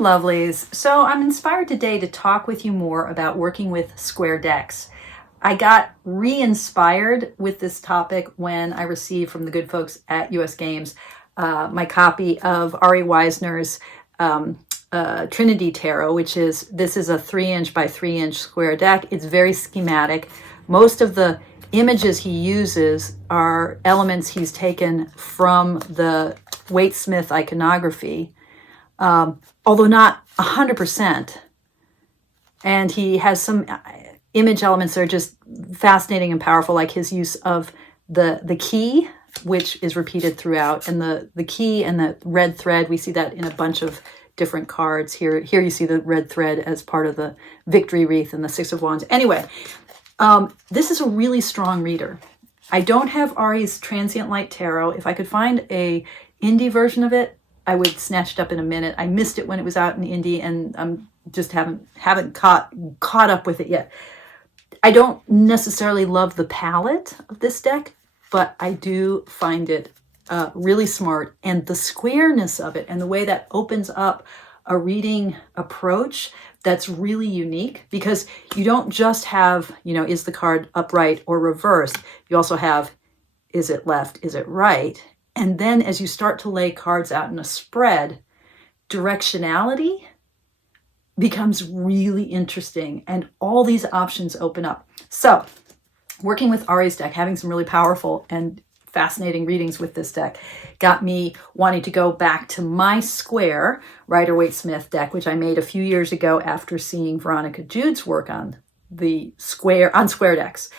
lovelies. So I'm inspired today to talk with you more about working with square decks. I got re-inspired with this topic when I received from the good folks at US Games my copy of Ari Weisner's Trinity Tarot, this is a 3-inch by 3-inch square deck. It's very schematic. Most of the images he uses are elements he's taken from the Waite-Smith iconography, although not 100%. And he has some image elements that are just fascinating and powerful, like his use of the key, which is repeated throughout, and the key and the red thread. We see that in a bunch of different cards. Here you see the red thread as part of the victory wreath and the Six of Wands. Anyway, this is a really strong reader. I don't have Ari's Transient Light Tarot. If I could find a indie version of it, I would snatch it up in a minute. I missed it when it was out in indie, and just haven't caught up with it yet. I don't necessarily love the palette of this deck, but I do find it really smart, and the squareness of it and the way that opens up a reading approach that's really unique, because you don't just have, is the card upright or reversed? You also have, is it left? Is it right? And then as you start to lay cards out in a spread, directionality becomes really interesting, and all these options open up. So working with Ari's deck, having some really powerful and fascinating readings with this deck, got me wanting to go back to my square Rider-Waite-Smith deck, which I made a few years ago after seeing Veronica Jude's work on square decks.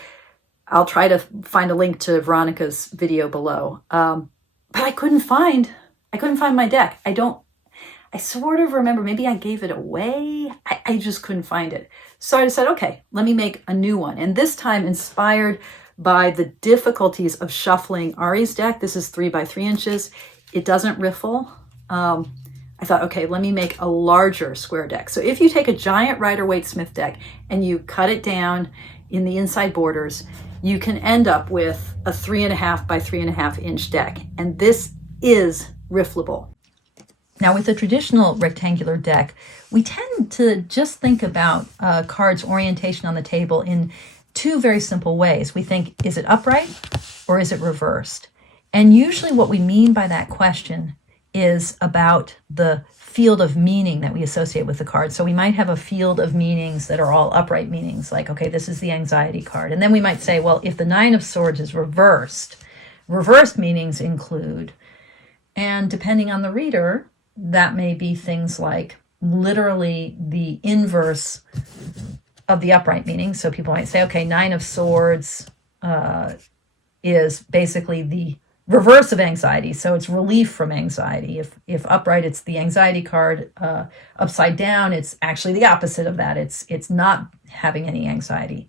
I'll try to find a link to Veronica's video below. But I couldn't find my deck. I sort of remember maybe I gave it away. I just couldn't find it. So I decided, okay, let me make a new one. And this time inspired by the difficulties of shuffling Ari's deck. This is 3 by 3 inches. It doesn't riffle. I thought, okay, let me make a larger square deck. So if you take a giant Rider-Waite-Smith deck and you cut it down in the inside borders, you can end up with a 3.5 by 3.5 inch deck. And this is riffleable. Now, with a traditional rectangular deck, we tend to just think about cards' orientation on the table in two very simple ways. We think, is it upright or is it reversed? And usually what we mean by that question is about the field of meaning that we associate with the card. So we might have a field of meanings that are all upright meanings, like, okay, this is the anxiety card. And then we might say, well, if the 9 of Swords is reversed meanings include, and depending on the reader, that may be things like literally the inverse of the upright meaning. So people might say, okay, 9 of Swords is basically the reverse of anxiety. So it's relief from anxiety. If upright, it's the anxiety card. Upside down, it's actually the opposite of that. It's not having any anxiety.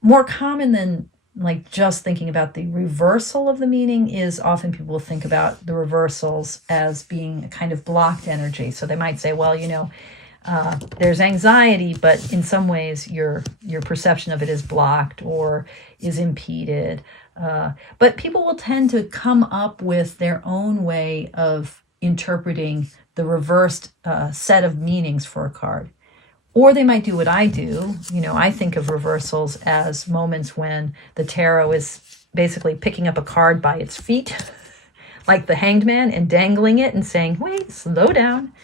More common than like just thinking about the reversal of the meaning is often people will think about the reversals as being a kind of blocked energy. So they might say, well, there's anxiety, but in some ways your perception of it is blocked or is impeded. But people will tend to come up with their own way of interpreting the reversed set of meanings for a card. Or they might do what I do. I think of reversals as moments when the tarot is basically picking up a card by its feet, like the Hanged Man, and dangling it and saying, wait, slow down.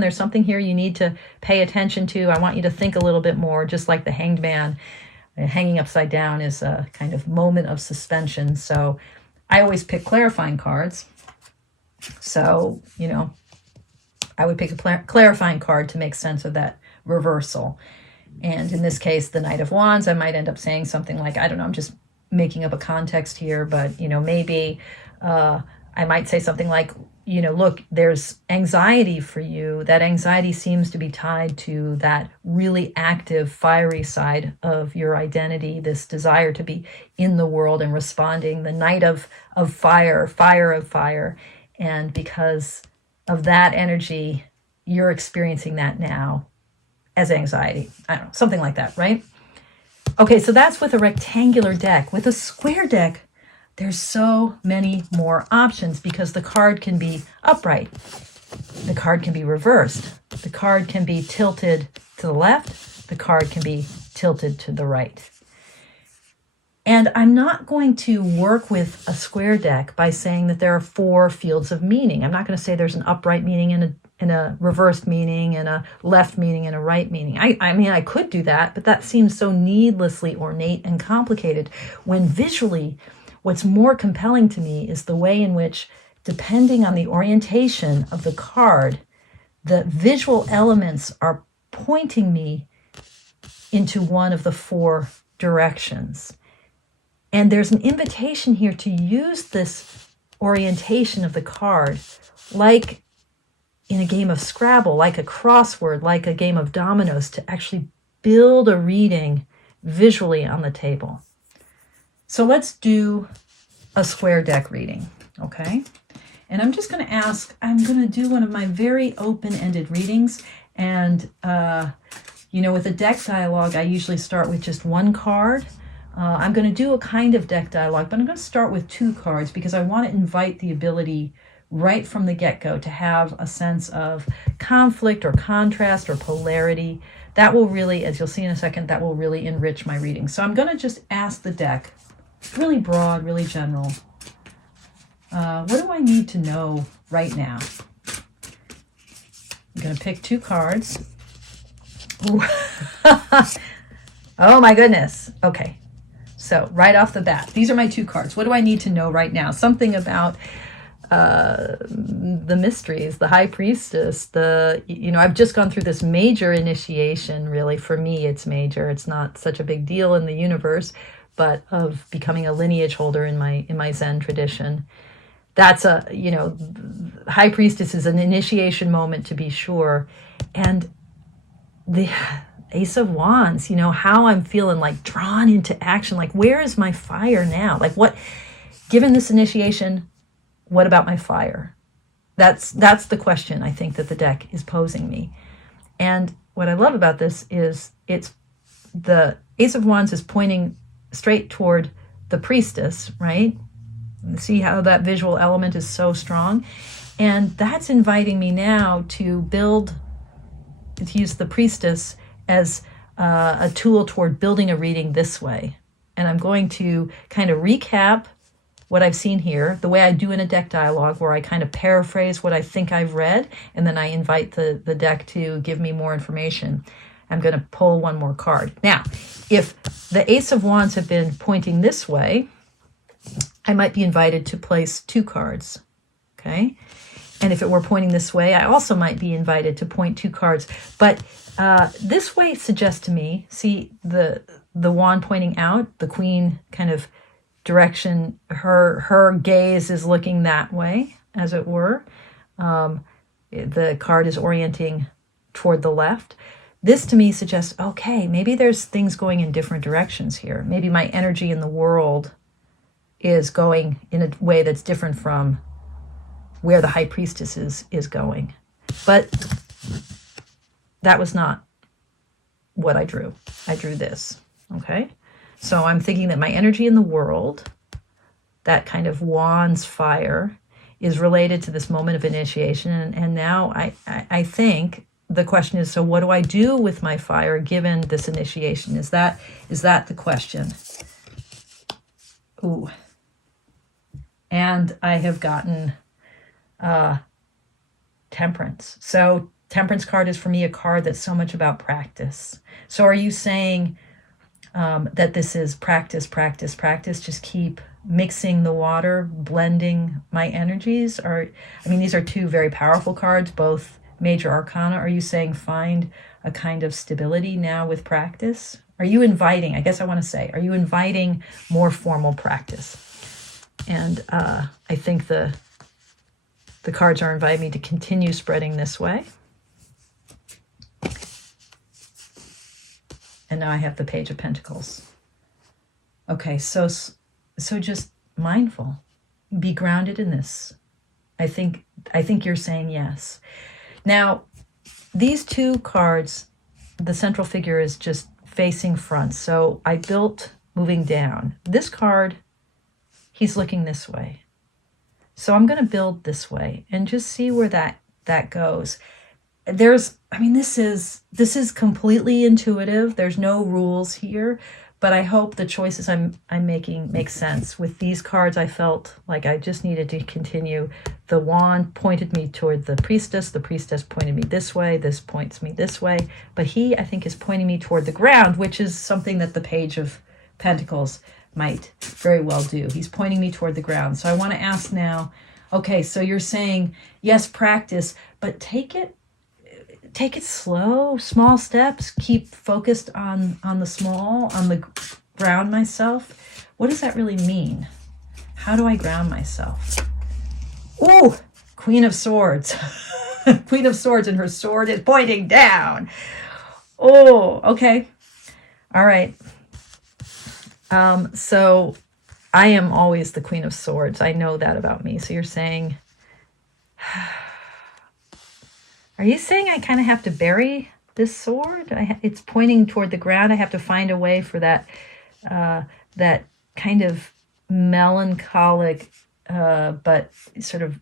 There's something here you need to pay attention to. I want you to think a little bit more, just like the Hanged Man. Hanging upside down is a kind of moment of suspension. So I always pick clarifying cards. So, I would pick a clarifying card to make sense of that reversal. And in this case, the Knight of Wands, I might end up saying something like, I don't know, I'm just making up a context here, but, maybe I might say something like, look, there's anxiety for you. That anxiety seems to be tied to that really active, fiery side of your identity, this desire to be in the world and responding, the Knight of fire. And because of that energy, you're experiencing that now as anxiety. I don't know, something like that, right? Okay, so that's with a rectangular deck. With a square deck, there's so many more options because the card can be upright. The card can be reversed. The card can be tilted to the left. The card can be tilted to the right. And I'm not going to work with a square deck by saying that there are 4 fields of meaning. I'm not going to say there's an upright meaning and a reversed meaning and a left meaning and a right meaning. I mean, I could do that, but that seems so needlessly ornate and complicated, when visually what's more compelling to me is the way in which, depending on the orientation of the card, the visual elements are pointing me into one of the 4 directions. And there's an invitation here to use this orientation of the card like in a game of Scrabble, like a crossword, like a game of dominoes, to actually build a reading visually on the table. So let's do a square deck reading, okay? And I'm just going to ask, I'm going to do one of my very open-ended readings. And, with a deck dialogue, I usually start with just 1 card. I'm going to do a kind of deck dialogue, but I'm going to start with 2 cards because I want to invite the ability right from the get-go to have a sense of conflict or contrast or polarity. That will really, as you'll see in a second, that will really enrich my reading. So I'm going to just ask the deck, really broad, really general, what do I need to know right now? I'm going to pick 2 cards. Ooh. Oh my goodness. Okay. So right off the bat, these are my 2 cards. What do I need to know right now? Something about the mysteries, the high priestess, I've just gone through this major initiation. Really, for me, it's major. It's not such a big deal in the universe, but of becoming a lineage holder in my Zen tradition. That's high priestess is an initiation moment, to be sure. And the Ace of Wands, how I'm feeling like drawn into action, like where is my fire now? Like what, given this initiation, what about my fire? That's the question I think that the deck is posing me. And what I love about this is it's the Ace of Wands is pointing straight toward the priestess, right? See how that visual element is so strong? And that's inviting me now to use the priestess as a tool toward building a reading this way. And I'm going to kind of recap what I've seen here, the way I do in a deck dialogue, where I kind of paraphrase what I think I've read, and then I invite the deck to give me more information. I'm going to pull 1 more card. Now, if the Ace of Wands had been pointing this way, I might be invited to place 2 cards, okay? And if it were pointing this way, I also might be invited to point 2 cards. But this way suggests to me, see the wand pointing out, the queen kind of direction, her gaze is looking that way, as it were. The card is orienting toward the left. This to me suggests, okay, maybe there's things going in different directions here. Maybe my energy in the world is going in a way that's different from where the high priestess is going. But that was not what I drew. I drew this, okay? So I'm thinking that my energy in the world, that kind of wand's fire, is related to this moment of initiation. And now I think the question is, so what do I do with my fire given this initiation? Is that the question? Ooh. And I have gotten Temperance. So Temperance card is for me a card that's so much about practice. So are you saying that this is practice, practice, practice? Just keep mixing the water, blending my energies? These are 2 very powerful cards, both major arcana. Are you saying find a kind of stability now with practice? Are you inviting, I guess I want to say, are you inviting more formal practice? And I think the cards are inviting me to continue spreading this way. And now I have the Page of Pentacles. Okay, so just mindful. Be grounded in this. I think you're saying yes. Now, these 2 cards, the central figure is just facing front. So I built moving down. This card, he's looking this way. So I'm going to build this way and just see where that goes. There's I mean, this is completely intuitive. There's no rules here, but I hope the choices I'm making make sense. With these cards, I felt like I just needed to continue. The wand pointed me toward the priestess pointed me this way, this points me this way, but he, I think, is pointing me toward the ground, which is something that the Page of Pentacles might very well do. He's pointing me toward the ground. So I want to ask now, okay, so you're saying, yes, practice, but take it slow, small steps, keep focused on the small, on the ground myself. What does that really mean? How do I ground myself? Ooh, Queen of Swords. Queen of Swords, and her sword is pointing down. Oh, okay. All right. So I am always the Queen of Swords. I know that about me. So you're saying, are you saying I kind of have to bury this sword? It's pointing toward the ground. I have to find a way for that that kind of melancholic but sort of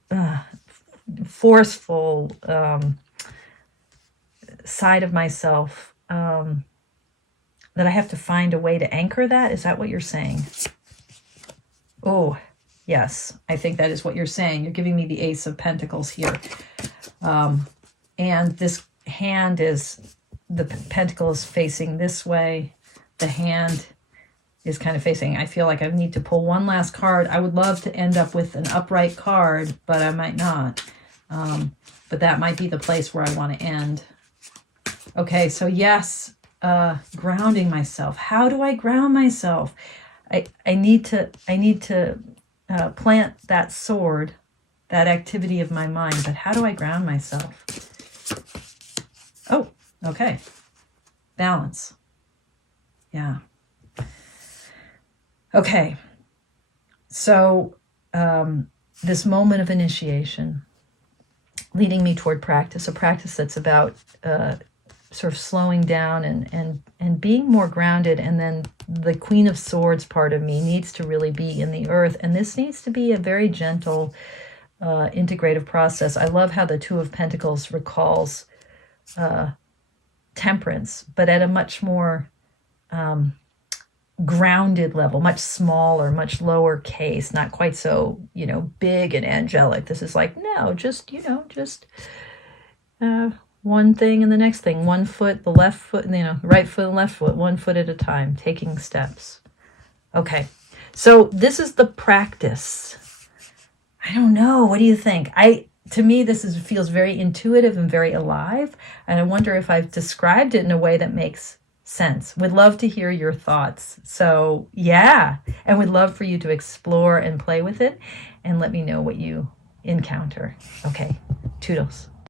forceful side of myself, that I have to find a way to anchor that. Is that what you're saying? Oh, yes. I think that is what you're saying. You're giving me the Ace of Pentacles here. And this hand is, the pentacle is facing this way. The hand is kind of facing, I feel like I need to pull one last card. I would love to end up with an upright card, but I might not. But that might be the place where I want to end. Okay, so yes, grounding myself. How do I ground myself? I need to plant that sword, that activity of my mind, but how do I ground myself? Oh, okay. Balance. Yeah. Okay. So this moment of initiation leading me toward practice, a practice that's about sort of slowing down and being more grounded. And then the Queen of Swords part of me needs to really be in the earth. And this needs to be a very gentle, integrative process. I love how the Two of Pentacles recalls temperance, but at a much more grounded level, much smaller, much lower case, not quite so, big and angelic. This is like, no, just one thing and the next thing, one foot, the left foot, right foot and left foot, 1 foot at a time, taking steps. Okay. So this is the practice. I don't know. What do you think? To me, this feels very intuitive and very alive. And I wonder if I've described it in a way that makes sense. Would love to hear your thoughts. So yeah, and would love for you to explore and play with it and let me know what you encounter. Okay, toodles.